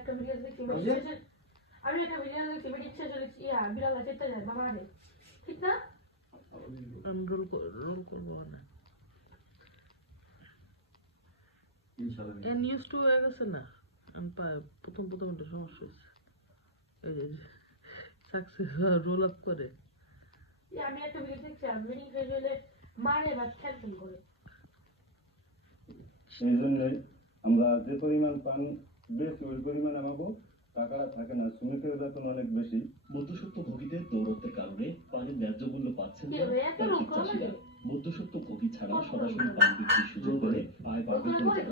একটা ভিডিও দেখছি আমি একটা ভিডিও দেখছি রিক্সা চলে বিড়াল চেতে যায় বাবা রে ঠিক না রোল করবো না ইনশাআল্লাহ নিউজ টু হয়ে গেছে না আমি প্রথম একটা সমস্যা হচ্ছে এই যে সাকসেস রোল আপ করে আমি একটা ভিডিও দেখছি মিটিং শেষ হলে মারে বা ক্যান্সেল করে সেই জন্যই আমরা যে পরিমাণ পানি বেশি ওই পরিমাণ আমাকে টাকাটা থাকে না শ্রমিকের বেতন অনেক বেশি মধ্যসত্ত্ব ভোগীদের দৌরত্বের কারণে পানির ন্যায্য মূল্য পাচ্ছেন না চাষিরা। মধ্যসত্ত্ব ভোগী ছাড়া সরাসরি পানি বিক্রির সুযোগ করে আয় বাড়বে